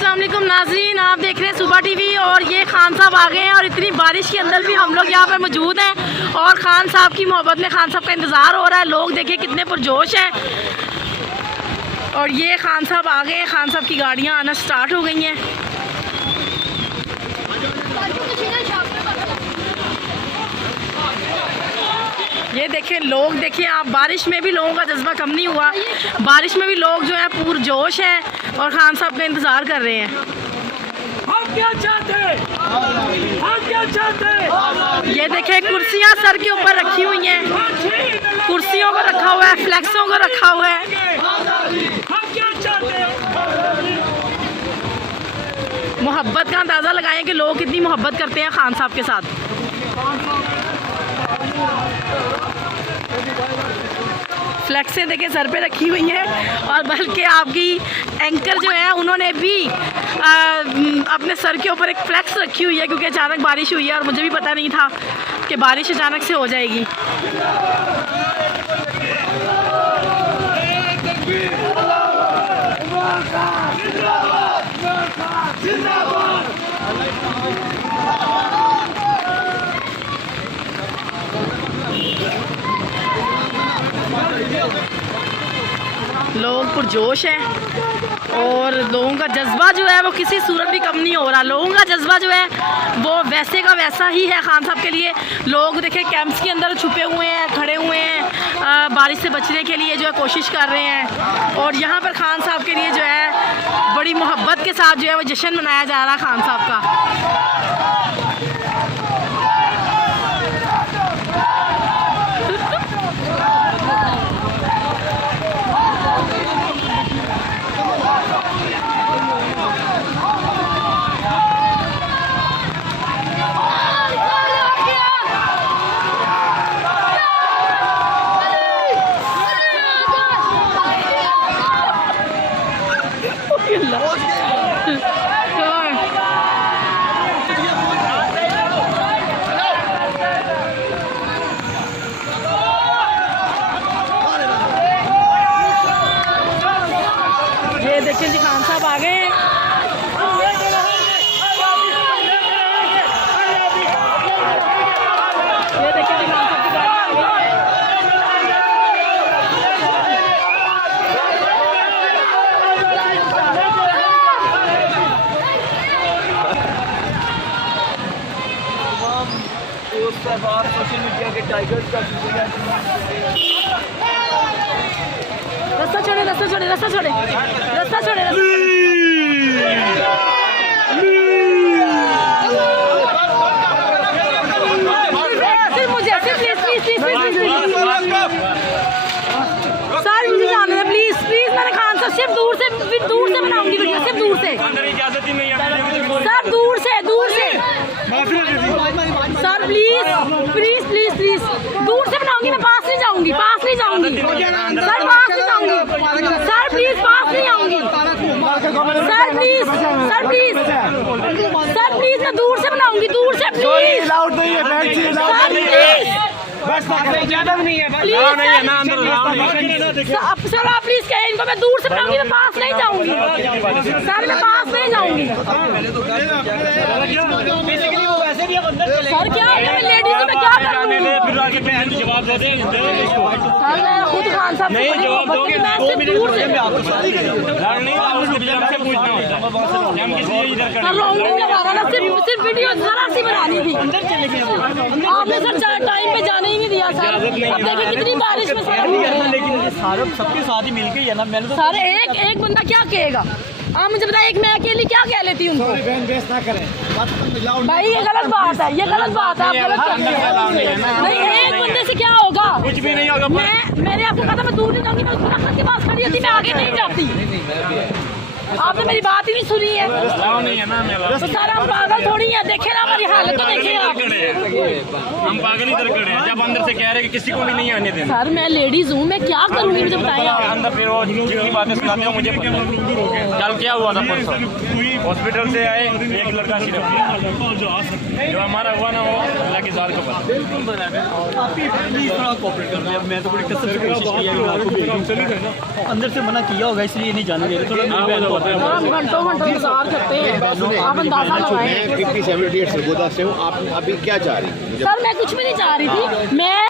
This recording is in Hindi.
अस्सलाम वालेकुम नाज़रीन, आप देख रहे हैं सुबह टीवी और ये खान साहब आ गए हैं और इतनी बारिश के अंदर भी हम लोग यहाँ पर मौजूद हैं और खान साहब की मोहब्बत में खान साहब का इंतज़ार हो रहा है। लोग देखिए कितने पुरजोश हैं और ये खान साहब आ गए हैं। खान साहब की गाड़ियाँ आना स्टार्ट हो गई हैं। ये देखें लोग, देखिए आप, बारिश में भी लोगों का जज्बा कम नहीं हुआ। बारिश में भी लोग जो है पुरजोश है और खान साहब का इंतज़ार कर रहे हैं। हम क्या चाहते हैं? हम क्या चाहते हैं? ये देखें कुर्सियां सर के ऊपर रखी हुई हैं, कुर्सियों को रखा हुआ है, फ्लैक्सों को रखा हुआ है। हम क्या चाहते हैं? मोहब्बत का अंदाज़ा लगाएं कि लोग कितनी मोहब्बत करते हैं खान साहब के साथ। फ्लैक्सें देखें सर पे रखी हुई हैं और बल्कि आपकी एंकर जो है उन्होंने भी अपने सर के ऊपर एक फ्लैक्स रखी हुई है क्योंकि अचानक बारिश हुई है और मुझे भी पता नहीं था कि बारिश अचानक से हो जाएगी। लोग पुरजोश हैं और लोगों का जज्बा जो है वो किसी सूरत भी कम नहीं हो रहा। लोगों का जज्बा जो है वो वैसे का वैसा ही है खान साहब के लिए। लोग देखें कैंप्स के अंदर छुपे हुए हैं, खड़े हुए हैं, बारिश से बचने के लिए जो है कोशिश कर रहे हैं और यहाँ पर खान साहब के लिए जो है बड़ी मोहब्बत के साथ जो है वो जश्न मनाया जा रहा है खान साहब का। ये देखिए जी खान साहब आ गए हैं। ये देखिए जी खान साहब की गाड़ी आ गई है। सोशल मीडिया के टाइगर्स का रास्ता छोड़े, रास्ता छोड़े, रास्ता छोड़े, रास्ता छोड़े, सिर्फ मुझे, सिर्फ प्लीज सर मुझे जाने दे प्लीज प्लीज। मैंने खान साहब सिर्फ दूर से बनाऊंगी वीडियो, सिर्फ दूर से सर, दूर से sir, please please please please दूर से बनाऊंगी। मैं पास नहीं जाऊंगी सर, पास नहीं जाऊंगी सर, प्लीज पास नहीं आऊंगी sir, please sir, please sir, please मैं दूर से बनाऊंगी, दूर से प्लीज अलाउड नहीं है, सर, प्लीज बस ज्यादा नहीं है, सर आप प्लीज कहें इनको, मैं दूर से बनाऊंगी, मैं पास नहीं जाऊंगी सर, मैं पास नहीं जाऊंगी सर। क्या मैं लेडीज में क्या करूं? जवाब दे दें सर मैं खुद खान साहब नहीं जवाब दोगे मैं तो सिर्फ दूर से सिर्फ वीडियो जरा सी बनानी थी। आपने सर टाइम पे जाने ही नहीं दिया सर। अब देखिए कितनी बारिश में लेकिन सारे सबके साथ ही मिलके है ना। मैंने तो सर एक बंदा क्या कहेगा? आप मुझे बताए, एक मैं अकेली क्या कह लेती हूँ उनको? ना करें भाई ये गलत बात है, ये गलत बात है, आप गलत कर रहे हैं। नहीं एक बंदे से क्या होगा? कुछ भी नहीं होगा। मैंने आपको कहा था मैं दूर नहीं जाऊंगी, मैं उस के पास खड़ी होती, मैं आगे नहीं जाती। आपने मेरी बात ही नहीं सुनी है तो सर हम पागल थोड़ी है। देखे ना हमारी हालत तो देखिए आप। हम पागल ही खड़े हैं जब अंदर से कह रहे हैं कि किसी को भी नहीं आने देना। सर मैं लेडीज हूँ, मैं क्या करूँगी मुझे बताएं आप। अंदर फिर वो जितनी बातें सुनाते हो मुझे पता है। कल क्या हुआ था परसों हॉस्पिटल से आए एक लड़का सिर्फ जो हमारा हुआ ना वो अल्लाह की जात को पता। प्लीज थोड़ा कोऑपरेट कर रहे हैं। मैं तो बड़ी कसम से कोशिश की है कि आपको अंदर से मना किया होगा इसलिए नहीं जाने दे रहे। थोड़ा बताया सर हम घंटों घंटों इंतजार करते हैं, आप अंदाजा लगाएं। 57 सरगोदा से हूँ, आप अभी क्या चाह रही हैं? सर मैं कुछ भी नहीं चाह रही थी, मैं